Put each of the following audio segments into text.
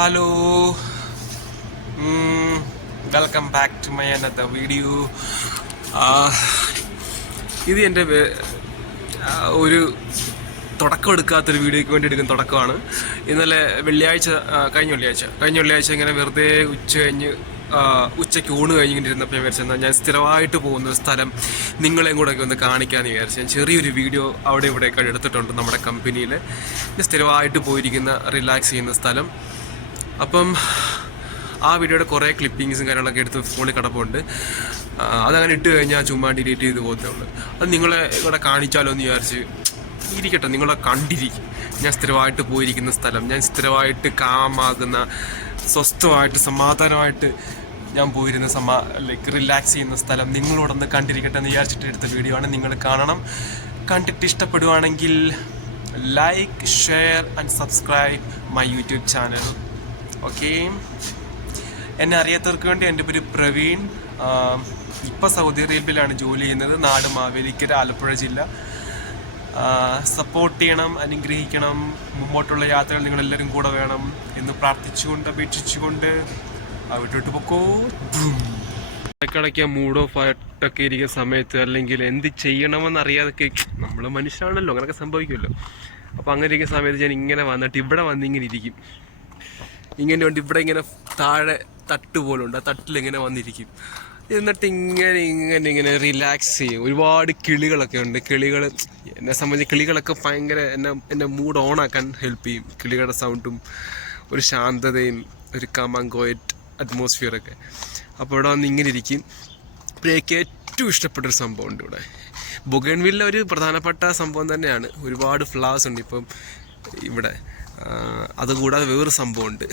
Hello, welcome back to my another video. ഇത് എൻ്റെ ഒരു തുടക്കം എടുക്കാത്തൊരു വീഡിയോയ്ക്ക് വേണ്ടി എടുക്കുന്ന തുടക്കമാണ്. ഇന്നലെ വെള്ളിയാഴ്ച കഴിഞ്ഞ വെള്ളിയാഴ്ച ഇങ്ങനെ വെറുതെ ഉച്ചയ്ക്ക് ഊണ് കഴിഞ്ഞിട്ട് ഇരുന്നപ്പോൾ ഞാൻ വിചാരിച്ചെന്നാൽ ഞാൻ സ്ഥിരമായിട്ട് പോകുന്ന ഒരു സ്ഥലം നിങ്ങളെയും കൂടെ ഒക്കെ ഒന്ന് കാണിക്കാമെന്ന് വിചാരിച്ചു. ഞാൻ ചെറിയൊരു വീഡിയോ അവിടെ ഇവിടെയൊക്കെ എടുത്തിട്ടുണ്ട് നമ്മുടെ കമ്പനിയിൽ. സ്ഥിരമായിട്ട് പോയിരിക്കുന്ന റിലാക്സ് ചെയ്യുന്ന സ്ഥലം. അപ്പം ആ വീഡിയോയുടെ കുറേ ക്ലിപ്പിങ്സും കാര്യങ്ങളൊക്കെ എടുത്ത് ഫോണിൽ കിടപ്പുണ്ട്. അതങ്ങനെ ഇട്ട് കഴിഞ്ഞാൽ ചുമ്മാ ഡിലീറ്റ് ചെയ്ത് പോകത്തേ ഉള്ളൂ. അത് നിങ്ങളെ ഇവിടെ കാണിച്ചാലോ എന്ന് വിചാരിച്ച് ഇരിക്കട്ടെ, നിങ്ങളെ കണ്ടിരിക്കും. ഞാൻ സ്ഥിരമായിട്ട് പോയിരിക്കുന്ന സ്ഥലം, ഞാൻ സ്ഥിരമായിട്ട് കാമാകുന്ന, സ്വസ്ഥമായിട്ട് സമാധാനമായിട്ട് ഞാൻ പോയിരുന്ന ലൈക്ക് റിലാക്സ് ചെയ്യുന്ന സ്ഥലം നിങ്ങളോടൊന്ന് കണ്ടിരിക്കട്ടെ എന്ന് വിചാരിച്ചിട്ട് എടുത്ത വീഡിയോ ആണ്. നിങ്ങൾ കാണണം. കണ്ടിട്ട് ഇഷ്ടപ്പെടുവാണെങ്കിൽ like, share and subscribe my YouTube channel. Okay, എന്നെ അറിയാത്തവർക്ക് വേണ്ടി എൻ്റെ പേര് പ്രവീൺ. ഇപ്പോൾ സൗദി അറേബ്യയിലാണ് ജോലി ചെയ്യുന്നത്. നാട് മാവേലിക്കര, ആലപ്പുഴ ജില്ല. സപ്പോർട്ട് ചെയ്യണം, അനുഗ്രഹിക്കണം. മുമ്പോട്ടുള്ള യാത്രകൾ നിങ്ങളെല്ലാവരും കൂടെ വേണം എന്ന് പ്രാർത്ഥിച്ചുകൊണ്ട് അപേക്ഷിച്ചുകൊണ്ട് വിട്ടോട്ട് പൊക്കോ. ഇടയ്ക്കിടയ്ക്ക് മൂഡ് ഓഫ് ആയിട്ടൊക്കെ ഇരിക്കുന്ന സമയത്ത്, അല്ലെങ്കിൽ എന്ത് ചെയ്യണമെന്ന് അറിയാതൊക്കെ, നമ്മൾ മനുഷ്യരാണല്ലോ, അങ്ങനെയൊക്കെ സംഭവിക്കുമല്ലോ. അപ്പോൾ അങ്ങനെ ഇരിക്കുന്ന സമയത്ത് ഞാൻ ഇങ്ങനെ വന്നിട്ട് ഇവിടെ വന്നിങ്ങനെ ഇരിക്കും. ഇങ്ങനെ ഉണ്ട്, ഇവിടെ ഇങ്ങനെ താഴെ തട്ട് പോലുണ്ട്, ആ തട്ടിലിങ്ങനെ വന്നിരിക്കും. എന്നിട്ട് ഇങ്ങനെ റിലാക്സ് ചെയ്യും. ഒരുപാട് കിളികളൊക്കെ ഉണ്ട്. കിളികൾ എന്നെ സംബന്ധിച്ച് കിളികളൊക്കെ ഭയങ്കര എൻ്റെ മൂഡ് ഓൺ ആക്കാൻ ഹെൽപ്പ് ചെയ്യും. കിളികളുടെ സൗണ്ടും ഒരു ശാന്തതയും ഒരു കമാങ്കോയറ്റ് അറ്റ്മോസ്ഫിയറൊക്കെ. അപ്പോൾ ഇവിടെ വന്ന് ഇങ്ങനെ ഇരിക്കും. ഇപ്പോൾ എനിക്ക് ഏറ്റവും ഇഷ്ടപ്പെട്ടൊരു സംഭവമുണ്ട് ഇവിടെ. ബൊഗൺവില്ല ഒരു പ്രധാനപ്പെട്ട സംഭവം തന്നെയാണ്. ഒരുപാട് ഫ്ലവേഴ്സ് ഉണ്ട് ഇപ്പം ഇവിടെ. അതുകൂടാതെ വേറൊരു സംഭവമുണ്ട്,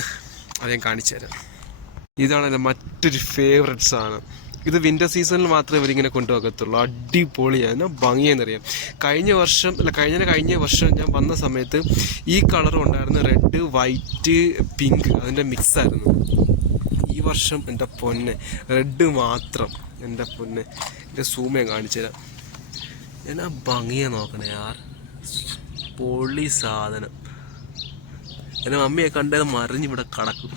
അത് ഞാൻ കാണിച്ചു തരാം. ഇതാണ് എൻ്റെ മറ്റൊരു ഫേവററ്റ് സാധനം. ഇത് വിൻ്റർ സീസണിൽ മാത്രമേ ഇവരിങ്ങനെ കൊണ്ടുപോകത്തുള്ളൂ. അടിപൊളിയാണ്, ഭംഗിയെന്നറിയാം. കഴിഞ്ഞ വർഷം ഞാൻ വന്ന സമയത്ത് ഈ കളറും ഉണ്ടായിരുന്നു, റെഡ്, വൈറ്റ്, പിങ്ക്, അതിൻ്റെ മിക്സായിരുന്നു. ഈ വർഷം എൻ്റെ പൊന്നെ റെഡ് മാത്രം. എൻ്റെ പൊന്നെ, എൻ്റെ സൂം ഞാൻ കാണിച്ചു തരാം. എന്നാ ഭംഗിയെ നോക്കണേ യാർ, പൊളി സാധനം. എൻ്റെ മമ്മിയെ കണ്ടത് മറിഞ്ഞിവിടെ കിടക്കും.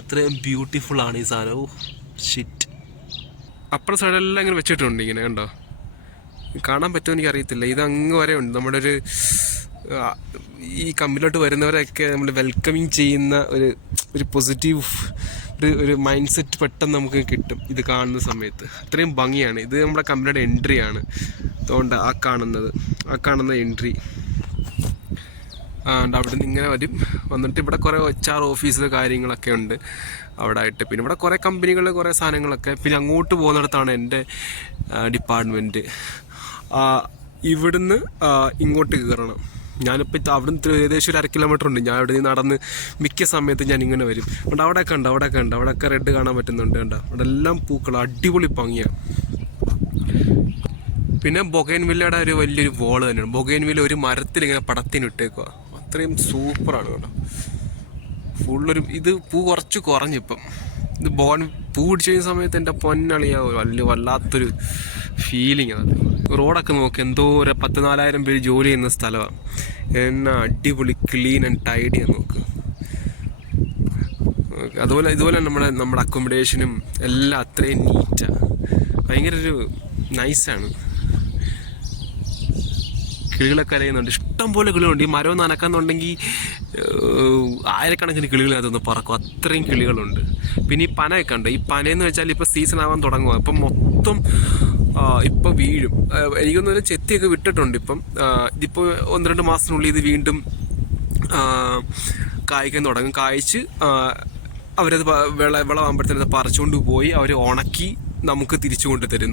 അത്രയും ബ്യൂട്ടിഫുൾ ആണ് ഈ സാധനം. Oh shit. അപ്പുറം സൈഡെല്ലാം ഇങ്ങനെ വെച്ചിട്ടുണ്ട്. ഇങ്ങനെ കണ്ടോ, കാണാൻ പറ്റുമോ എനിക്ക് അറിയത്തില്ല. ഇത് അങ്ങ് വരെ ഉണ്ട്. നമ്മുടെ ഈ കമ്പനിലോട്ട് വരുന്നവരൊക്കെ നമ്മൾ വെൽക്കമിങ് ചെയ്യുന്ന ഒരു പോസിറ്റീവ് ഒരു മൈൻഡ് സെറ്റ് പെട്ടെന്ന് നമുക്ക് കിട്ടും ഇത് കാണുന്ന സമയത്ത്. അത്രയും ഭംഗിയാണ്. ഇത് നമ്മുടെ കമ്പനിയുടെ എൻട്രി ആണ്. അതുകൊണ്ട് ആ കാണുന്ന എൻട്രി അവിടെ നിന്ന് ഇങ്ങനെ വന്നിട്ട് ഇവിടെ കുറേ HR ഓഫീസ് കാര്യങ്ങളൊക്കെ ഉണ്ട് അവിടെ ആയിട്ട്. പിന്നെ ഇവിടെ കുറേ കമ്പനികൾ, കുറേ സാധനങ്ങളൊക്കെ. പിന്നെ അങ്ങോട്ട് പോകുന്നിടത്താണ് എൻ്റെ ഡിപ്പാർട്ട്മെൻറ്റ്. ഇവിടുന്ന് ഇങ്ങോട്ട് കയറണം. ഞാനിപ്പോൾ അവിടുന്ന് ഏകദേശം ഒരു 1/2 കിലോമീറ്റർ ഉണ്ട്. ഞാൻ അവിടെ നിന്ന് നടന്ന് മിക്ക സമയത്ത് ഞാൻ ഇങ്ങനെ വരും. അതുകൊണ്ട് അവിടെയൊക്കെ റെഡ് കാണാൻ പറ്റുന്നുണ്ട്. കണ്ടോ, അവിടെ എല്ലാം പൂക്കൾ, അടിപൊളി ഭംഗിയാണ്. പിന്നെ ബൊഗൈൻവില്ലയുടെ ഒരു വലിയൊരു വോള് തന്നെയാണ്. ബൊഗൈൻവില്ല ഒരു മരത്തിൽ ഇങ്ങനെ പടത്തിനിട്ടേക്കുക. അത്രയും സൂപ്പറാണ് കേട്ടോ. ഇത് പൂ കുറച്ച് കുറഞ്ഞിപ്പം. ഇത് പൂ പിടിച്ചു കഴിഞ്ഞ സമയത്ത് എൻ്റെ പൊന്നളിയാവും, വല്ലാത്തൊരു ഫീലിംഗ് ആണ്. റോഡൊക്കെ നോക്കി, എന്തോ ഒരു 10,000-4,000 പേര് ജോലി ചെയ്യുന്ന സ്ഥലമാണ്. എന്നാ അടിപൊളി ക്ലീൻ ആൻഡ് ടൈഡി ആണ് നോക്ക്. ഇതുപോലെ നമ്മുടെ അക്കോമഡേഷനും എല്ലാം അത്രയും നീറ്റാണ്. ഭയങ്കര ഒരു നൈസാണ്. കിളികളൊക്കെ അറിയുന്നുണ്ട്, ഇഷ്ടം പോലെ കിളികളുണ്ട്. ഈ മരം നനക്കാന്നുണ്ടെങ്കിൽ ആയിരക്കണക്കിന് കിളികളതൊന്ന് പറക്കും, അത്രയും കിളികളുണ്ട്. പിന്നെ ഈ പനയൊക്കെ ഉണ്ട്. ഈ പനയെന്ന് വെച്ചാൽ ഇപ്പോൾ സീസൺ ആവാൻ തുടങ്ങുക. ഇപ്പം മൊത്തം ഇപ്പം വീഴും. എനിക്കൊന്നും ചെത്തിയൊക്കെ വിട്ടിട്ടുണ്ട്. ഇതിപ്പോൾ 1-2 മാസത്തിനുള്ളിൽ ഇത് വീണ്ടും കായ്ക്കാൻ തുടങ്ങും. കായ്ച്ച് അവരത് വിളവാകുമ്പോഴത്തേനും അത് പറിച്ചുകൊണ്ട് പോയി അവർ ഉണക്കി നമുക്ക് തിരിച്ചു കൊണ്ടുതരും.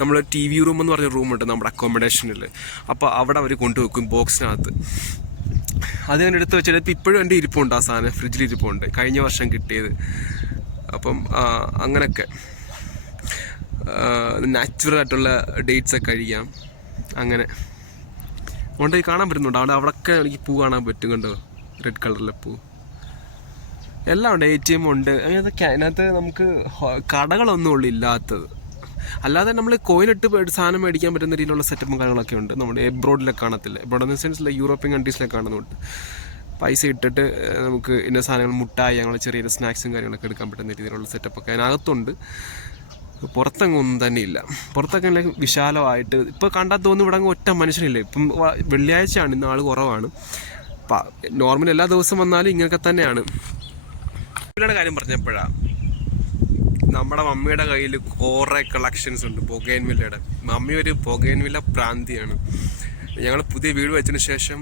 നമ്മുടെ TV റൂം എന്ന് പറഞ്ഞ റൂമുണ്ട് നമ്മുടെ അക്കോമഡേഷനിൽ. അപ്പോൾ അവിടെ അവർ കൊണ്ടുവെക്കും ബോക്സിനകത്ത്. അത് ഞാൻ എടുത്ത് വെച്ചിട്ട് ഇപ്പോഴും എൻ്റെ ഇരിപ്പുണ്ട്. ആ സാധനം ഫ്രിഡ്ജിൽ ഇരിപ്പുണ്ട്, കഴിഞ്ഞ വർഷം കിട്ടിയത്. അപ്പം അങ്ങനെയൊക്കെ നാച്ചുറൽ ആയിട്ടുള്ള ഡേറ്റ്സൊക്കെ കഴിക്കാം. അങ്ങനെ അതുകൊണ്ട് കാണാൻ പറ്റുന്നുണ്ട്. അവിടെയൊക്കെ എനിക്ക് പൂ കാണാൻ പറ്റും. കണ്ടോ, റെഡ് കളറിലെ പൂ എല്ലാം ഉണ്ട്. ATM ഉണ്ട്. അതിനകത്ത് നമുക്ക് കടകളൊന്നും ഉള്ളു ഇല്ലാത്തത്. അല്ലാതെ നമ്മൾ കോയിനിട്ട് സാധനം മേടിക്കാൻ പറ്റുന്ന രീതിയിലുള്ള സെറ്റപ്പും കാര്യങ്ങളൊക്കെ ഉണ്ട്. നമ്മുടെ എബ്രോഡിലൊക്കെ കാണത്തില്ല. Abroad in the sense European കൺട്രീസിലൊക്കെ കാണുന്നുണ്ട്. പൈസ ഇട്ടിട്ട് നമുക്ക് ഇന്ന സാധനങ്ങൾ മുട്ടായി ഞങ്ങൾ ചെറിയ സ്നാക്സും കാര്യങ്ങളൊക്കെ എടുക്കാൻ പറ്റുന്ന രീതിയിലുള്ള സെറ്റപ്പൊക്കെ അതിനകത്തുണ്ട്. പുറത്തെങ്ങൊന്നും തന്നെ ഇല്ല. പുറത്തൊക്കെ വിശാലമായിട്ട് ഇപ്പോൾ കണ്ടാൽ തോന്നുന്നു ഇവിടെ അങ്ങ് ഒറ്റ മനുഷ്യനില്ല. ഇപ്പം വെള്ളിയാഴ്ചയാണ്, ഇന്ന് ആൾ കുറവാണ്. നോർമൽ എല്ലാ ദിവസവും വന്നാലും ഇങ്ങനെയൊക്കെ തന്നെയാണ്. ഇവിടെ കാര്യം പറഞ്ഞപ്പോഴാണ് നമ്മുടെ മമ്മിയുടെ കയ്യിൽ കുറേ കളക്ഷൻസ് ഉണ്ട് ബൊഗൈൻവില്ലയുടെ. മമ്മി ഒരു ബൊഗൈൻവില്ല പ്രാന്തിയാണ്. ഞങ്ങൾ പുതിയ വീട് വെച്ചതിന് ശേഷം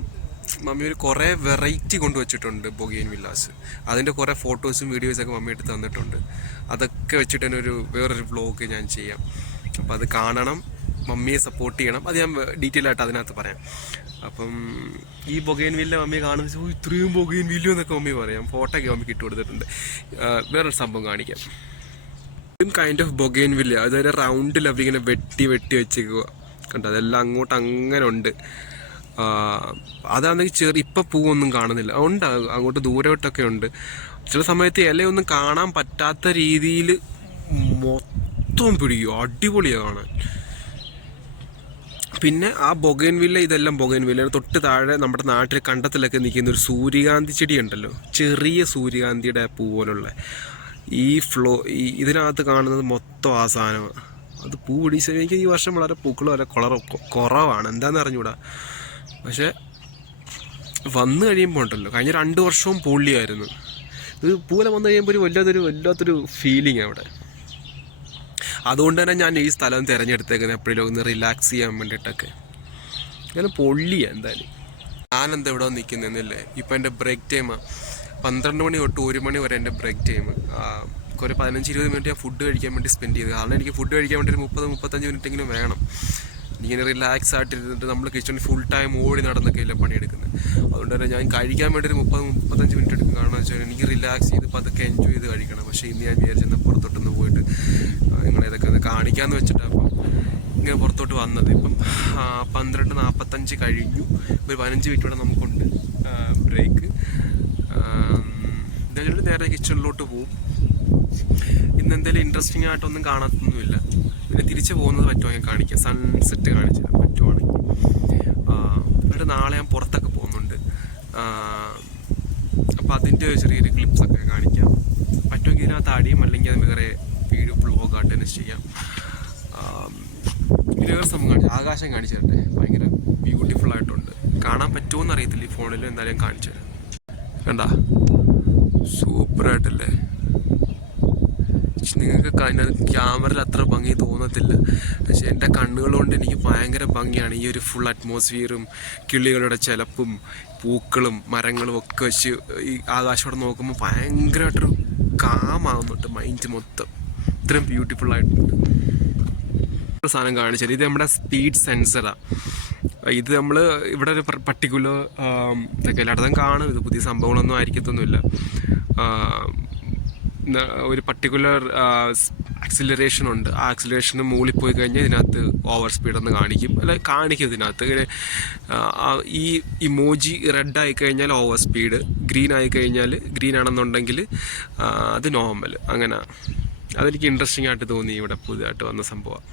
മമ്മി ഒരു കുറേ വെറൈറ്റി കൊണ്ടുവച്ചിട്ടുണ്ട് ബൊഗൈൻവില്ലാസ്. അതിൻ്റെ കുറേ ഫോട്ടോസും വീഡിയോസൊക്കെ മമ്മി എടുത്ത് തന്നിട്ടുണ്ട്. അതൊക്കെ വെച്ചിട്ട് തന്നെ വേറൊരു വ്ളോഗ് ഞാൻ ചെയ്യാം. അപ്പോൾ അത് കാണണം, മമ്മിയെ സപ്പോർട്ട് ചെയ്യണം. അത് ഞാൻ ഡീറ്റെയിൽ ആയിട്ട് അതിനകത്ത് പറയാം. അപ്പം ഈ ബൊഗൈൻവില്ല മമ്മി കാണുമ്പോൾ ഇത്രയും ബൊഗൈൻവില്ല എന്നൊക്കെ മമ്മി പറയാം. ഫോട്ടോ ഒക്കെ മമ്മിക്ക് ഇട്ട് കൊടുത്തിട്ടുണ്ട്. വേറൊരു സംഭവം കാണിക്കാം. കൈൻഡ് ഓഫ് ബൊഗൈൻവില്ല അതൊരു റൗണ്ട് ലെവൽ ഇങ്ങനെ വെട്ടി വെച്ചേക്കുക കണ്ടോ. അതെല്ലാം അങ്ങോട്ട് അങ്ങനെ ഉണ്ട്. അതാണെങ്കിൽ ഇപ്പം പൂവൊന്നും കാണുന്നില്ല. ഉണ്ട്, അങ്ങോട്ട് ദൂരോട്ടൊക്കെ ഉണ്ട്. ചില സമയത്ത് ഇലയൊന്നും കാണാൻ പറ്റാത്ത രീതിയിൽ മൊത്തം പിടിക്കും. അടിപൊളിയാണ് കാണാൻ. പിന്നെ ആ ബൊഗൈൻവില്ല, ഇതെല്ലാം ബൊഗൈൻവില്ല. തൊട്ട് താഴെ നമ്മുടെ നാട്ടിൽ കണ്ടത്തിലൊക്കെ നിൽക്കുന്ന ഒരു സൂര്യകാന്തി ചെടി ഉണ്ടല്ലോ, ചെറിയ സൂര്യകാന്തിയുടെ പൂ പോലുള്ള. ഇതിനകത്ത് കാണുന്നത് മൊത്തം ആ സാധനമാണ്. അത് പൂ പിടിച്ച എനിക്ക് ഈ വർഷം വളരെ പൂക്കൾ വളരെ കുറവാണ്, എന്താണെന്ന് അറിഞ്ഞൂടാ. പക്ഷെ വന്നു കഴിയുമ്പോൾ ഉണ്ടല്ലോ, കഴിഞ്ഞ 2 വർഷവും പൊള്ളിയായിരുന്നു. ഇത് പൂല വന്നു കഴിയുമ്പോൾ വല്ലാത്തൊരു ഫീലിംഗ് അവിടെ. അതുകൊണ്ട് തന്നെ ഞാൻ ഈ സ്ഥലം തിരഞ്ഞെടുത്തേക്കുന്നത് എപ്പോഴും ഒന്ന് റിലാക്സ് ചെയ്യാൻ വേണ്ടിയിട്ടൊക്കെ. അങ്ങനെ പൊള്ളിയാണ് എന്തായാലും. ഞാനെന്താ ഇവിടെ നിൽക്കുന്നതെന്നല്ലേ. ഇപ്പം എൻ്റെ ബ്രേക്ക് ടൈമാണ്. 12 മണി തൊട്ട് 1 മണി വരെ എൻ്റെ ബ്രേക്ക് ടൈം. ഒരു 15-20 മിനിറ്റ് ഞാൻ ഫുഡ് കഴിക്കാൻ വേണ്ടി സ്പെൻഡ് ചെയ്ത്. കാരണം എനിക്ക് ഫുഡ് കഴിക്കാൻ വേണ്ടി ഒരു 30-35 മിനിറ്റെങ്കിലും വേണം. ഇങ്ങനെ റിലാക്സ് ആയിട്ടിരുന്നിട്ട് നമ്മൾ കിച്ചണിൽ ഫുൾ ടൈം ഓടി നടന്നൊക്കെ ഇല്ല പണിയെടുക്കുന്നത്. അതുകൊണ്ട് തന്നെ ഞാൻ കഴിക്കാൻ വേണ്ടി ഒരു 30-35 മിനിറ്റ് എടുക്കും. കാരണം വെച്ചാൽ എനിക്ക് റിലാക്സ് ചെയ്ത് അതൊക്കെ എൻജോയ് ചെയ്ത് കഴിക്കണം. പക്ഷേ ഇന്ന് ഞാൻ വിചാരിച്ചെന്നാൽ പുറത്തോട്ടൊന്ന് പോയിട്ട് നിങ്ങളിതൊക്കെ ഒന്ന് കാണിക്കാമെന്ന് വെച്ചിട്ടാണ് അപ്പം ഇങ്ങനെ പുറത്തോട്ട് വന്നത്. ഇപ്പം 12:45 കഴിഞ്ഞു. ഒരു 15 മിനിറ്റ് കൂടെ നമുക്കുണ്ട് ബ്രേക്ക്. എന്തായാലും നേരെ കിച്ചണിലോട്ട് പോവും. ഇന്ന് എന്തെങ്കിലും ഇൻട്രസ്റ്റിംഗ് ആയിട്ടൊന്നും കാണാത്തൊന്നുമില്ല. പിന്നെ തിരിച്ചു പോകുന്നത് പറ്റുമോ ഞാൻ കാണിക്കാം. സൺസെറ്റ് കാണിച്ചു തരാം പറ്റുവാണെങ്കിൽ. എന്നിട്ട് നാളെ ഞാൻ പുറത്തൊക്കെ പോകുന്നുണ്ട്. അപ്പോൾ അതിൻ്റെ ചെറിയൊരു ക്ലിപ്സൊക്കെ കാണിക്കാം. പറ്റുമെങ്കിൽ ഇതിനകത്ത് ആടിയും അല്ലെങ്കിൽ അത് വേറെ വീഡിയോ വ്ളോഗായിട്ട് തന്നെ ചെയ്യാം. പിന്നെ വേറെ സംഭവം കാണിച്ചു, ആകാശം കാണിച്ചു തരട്ടെ. ഭയങ്കര ബ്യൂട്ടിഫുൾ ആയിട്ടുണ്ട്. കാണാൻ പറ്റുമോയെന്ന് അറിയത്തില്ല ഈ ഫോണിൽ, എന്തായാലും കാണിച്ചു തരാം. കണ്ട സൂപ്പറായിട്ടല്ലേ. നിങ്ങൾക്ക് ക്യാമറയിൽ അത്ര ഭംഗി തോന്നത്തില്ല, പക്ഷെ എൻ്റെ കണ്ണുകളുകൊണ്ട് എനിക്ക് ഭയങ്കര ഭംഗിയാണ് ഈ ഒരു ഫുൾ അറ്റ്മോസ്ഫിയറും കിളികളുടെ ചിലപ്പും പൂക്കളും മരങ്ങളും ഒക്കെ വെച്ച് ഈ ആകാശത്തോടെ നോക്കുമ്പോൾ ഭയങ്കരമായിട്ടൊരു കാമാകുന്നുണ്ട് മൈൻഡ് മൊത്തം. ഇത്രയും ബ്യൂട്ടിഫുൾ ആയിട്ടുണ്ട്. ഒരു സാധനം കാണിച്ചത് ഇത് നമ്മുടെ സ്പീഡ് സെൻസറാണ്. ഇത് നമ്മൾ ഇവിടെ ഒരു പർട്ടിക്കുലർ ഇതൊക്കെ എല്ലായിടത്തും കാണും. ഇത് പുതിയ സംഭവങ്ങളൊന്നും ആയിരിക്കത്തൊന്നുമില്ല. ഒരു പർട്ടിക്കുലർ ആക്സിലറേഷൻ ഉണ്ട്. ആ ആക്സിലറേഷന് മുകളിൽ പോയി കഴിഞ്ഞാൽ ഇതിനകത്ത് ഓവർ സ്പീഡെന്ന് കാണിക്കും. അല്ല കാണിക്കും ഇതിനകത്ത് ഇങ്ങനെ. ഈ ഇമോജി റെഡ് ആയി കഴിഞ്ഞാൽ ഓവർ സ്പീഡ്, ഗ്രീൻ ആയി കഴിഞ്ഞാൽ, ഗ്രീൻ ആണെന്നുണ്ടെങ്കിൽ അത് നോർമൽ. അങ്ങനെ അതെനിക്ക് ഇൻട്രസ്റ്റിംഗ് ആയിട്ട് തോന്നി. ഇവിടെ പുതിയതായിട്ട് വന്ന സംഭവം.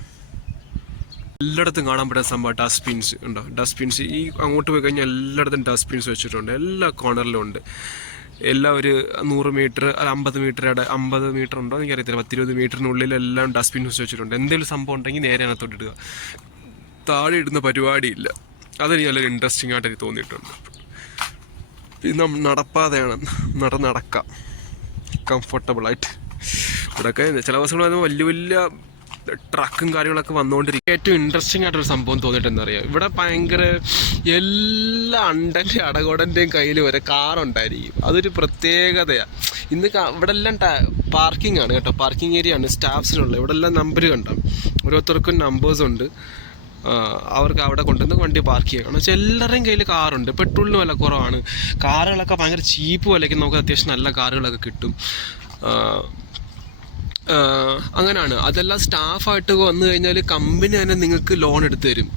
എല്ലായിടത്തും കാണാൻ പറ്റുന്ന സംഭവം ഡസ്റ്റ്ബിൻസ് ഉണ്ടോ. ഡസ്റ്റ്ബിൻസ് ഈ അങ്ങോട്ട് പോയി കഴിഞ്ഞാൽ എല്ലായിടത്തും ഡസ്റ്റ്ബിൻസ് വെച്ചിട്ടുണ്ട്. എല്ലാ കോർണറിലും ഉണ്ട്. എല്ലാം ഒരു 100 മീറ്റർ 50 മീറ്റർ ഉണ്ടോ എനിക്കറിയത്തില്ല. 10-20 മീറ്ററിനുള്ളിൽ എല്ലാം ഡസ്റ്റ്ബിൻസ് വെച്ചിട്ടുണ്ട്. എന്തെങ്കിലും സംഭവം ഉണ്ടെങ്കിൽ നേരെ അതിനകത്തോട്ട് ഇടുക. താഴെ ഇടുന്ന പരിപാടിയില്ല. അതെനിക്ക് നല്ലൊരു ഇൻട്രസ്റ്റിംഗ് ആയിട്ട് എനിക്ക് തോന്നിയിട്ടുണ്ട്. ഇത് നടപ്പാതെയാണ്, നടക്കാം കംഫർട്ടബിളായിട്ട്. ഇവിടെയൊക്കെ ചില ദിവസങ്ങൾ വലിയ ട്രക്കും കാര്യങ്ങളൊക്കെ വന്നുകൊണ്ടിരിക്കും. ഏറ്റവും ഇൻട്രസ്റ്റിംഗ് ആയിട്ടൊരു സംഭവം തോന്നിയിട്ട് എന്താ പറയുക, ഇവിടെ ഭയങ്കര എല്ലാ അണ്ടൻ്റെ അടകോടൻ്റെയും കയ്യിൽ വരെ കാറുണ്ടായിരിക്കും. അതൊരു പ്രത്യേകതയാണ്. ഇന്ന് ഇവിടെ എല്ലാം പാർക്കിംഗ് ആണ് കേട്ടോ. പാർക്കിംഗ് ഏരിയ ആണ് സ്റ്റാഫ്സിനുള്ളത്. ഇവിടെ എല്ലാം നമ്പർ കണ്ടോ, ഓരോരുത്തർക്കും നമ്പേഴ്സ് ഉണ്ട്. അവർക്ക് അവിടെ കൊണ്ടുവന്ന് വണ്ടി പാർക്ക് ചെയ്യണം. എന്ന് വെച്ചാൽ എല്ലാവരുടെയും കയ്യിൽ കാറുണ്ട്. പെട്രോളിന് വില കുറവാണ്. കാറുകളൊക്കെ ഭയങ്കര ചീപ്പ് വിലയ്ക്ക് നമുക്ക് അത്യാവശ്യം നല്ല കാറുകളൊക്കെ കിട്ടും. അങ്ങനെയാണ്. അതെല്ലാം സ്റ്റാഫായിട്ട് വന്നു കഴിഞ്ഞാൽ കമ്പനി തന്നെ നിങ്ങൾക്ക് ലോൺ എടുത്ത് തരും.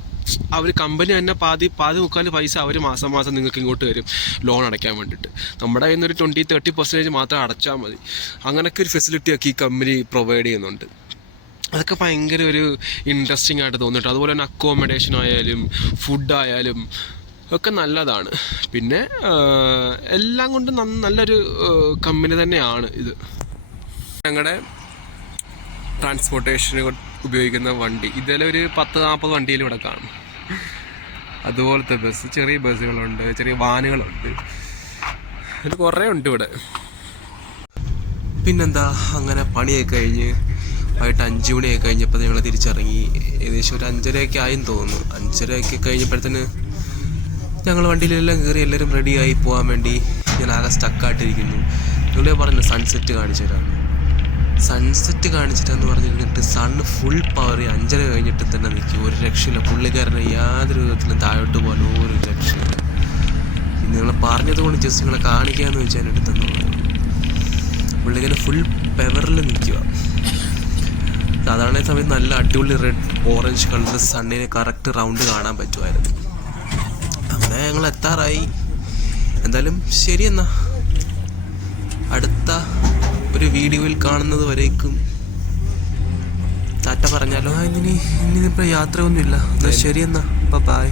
അവർ കമ്പനി തന്നെ പാതി മുക്കാൽ പൈസ അവർ മാസം നിങ്ങൾക്ക് ഇങ്ങോട്ട് തരും ലോൺ അടയ്ക്കാൻ വേണ്ടിയിട്ട്. നമ്മുടെ കയ്യിൽ നിന്നൊരു 20-30% മാത്രം അടച്ചാൽ മതി. അങ്ങനെയൊക്കെ ഒരു ഫെസിലിറ്റിയൊക്കെ ഈ കമ്പനി പ്രൊവൈഡ് ചെയ്യുന്നുണ്ട്. അതൊക്കെ ഭയങ്കര ഒരു ഇൻട്രസ്റ്റിംഗ് ആയിട്ട് തോന്നിയിട്ട്. അതുപോലെ തന്നെ അക്കോമഡേഷൻ ആയാലും ഫുഡായാലും ഒക്കെ നല്ലതാണ്. പിന്നെ എല്ലാം കൊണ്ടും നല്ലൊരു കമ്പനി തന്നെയാണ് ഇത്. ഞങ്ങളുടെ ട്രാൻസ്പോർട്ടേഷന് ഉപയോഗിക്കുന്ന വണ്ടി ഇതിൽ ഒരു 10-40 വണ്ടിയിൽ ഇവിടെ കാണും. അതുപോലത്തെ ബസ്, ചെറിയ ബസ്സുകളുണ്ട്, ചെറിയ വാനുകളുണ്ട്, അതിൽ കുറേ ഉണ്ട് ഇവിടെ. പിന്നെന്താ, അങ്ങനെ പണിയൊക്കെ കഴിഞ്ഞ് വൈകിട്ട് 5 മണിയൊക്കെ കഴിഞ്ഞപ്പോൾ ഞങ്ങൾ തിരിച്ചിറങ്ങി. ഏകദേശം ഒരു 5:30 ആയെന്ന് തോന്നുന്നു. 5:30 കഴിഞ്ഞപ്പോഴത്തേന് ഞങ്ങൾ വണ്ടിയിലെല്ലാം കയറി എല്ലാവരും റെഡിയായി പോകാൻ വേണ്ടി. ഞാൻ ആകെ സ്റ്റക്കായിട്ടിരിക്കുന്നു. നിങ്ങളെ പറഞ്ഞു സൺസെറ്റ് കാണിച്ചു തരാമെന്ന്. സൺസെറ്റ് കാണിച്ചിട്ടെന്ന് പറഞ്ഞിരുന്നിട്ട് സണ്ണ് ഫുൾ പവർ 5:30 കഴിഞ്ഞിട്ട് തന്നെ നിൽക്കും. ഒരു രക്ഷയില്ല. പുള്ളിക്കാരനെ യാതൊരു വിധത്തിലും താഴോട്ട് പോകാൻ ഒരു രക്ഷയില്ല. നിങ്ങൾ പറഞ്ഞത് കൊണ്ട് ജസ്റ്റ് നിങ്ങളെ കാണിക്കാമെന്ന് വെച്ചാൽ എടുത്തെന്ന് പറഞ്ഞു. പുള്ളിക്കാരൻ ഫുൾ പവറിൽ നിൽക്കുക. സാധാരണ സമയത്ത് നല്ല അടിപൊളി റെഡ് ഓറഞ്ച് കളർ സണ്ണിനെ കറക്റ്റ് റൗണ്ട് കാണാൻ പറ്റുമായിരുന്നു. അങ്ങനെ ഞങ്ങൾ എത്താറായി. എന്തായാലും ശരി, എന്നാ അടുത്ത ഒരു വീഡിയോയിൽ കാണുന്നത് വരേക്കും ടാറ്റ പറഞ്ഞാലോ. ഇനിയിപ്പോൾ യാത്രയൊന്നുമില്ല. എന്നാൽ ശരി, എന്നാ ബൈ.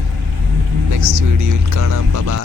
നെക്സ്റ്റ് വീഡിയോയിൽ കാണാം. ബൈ.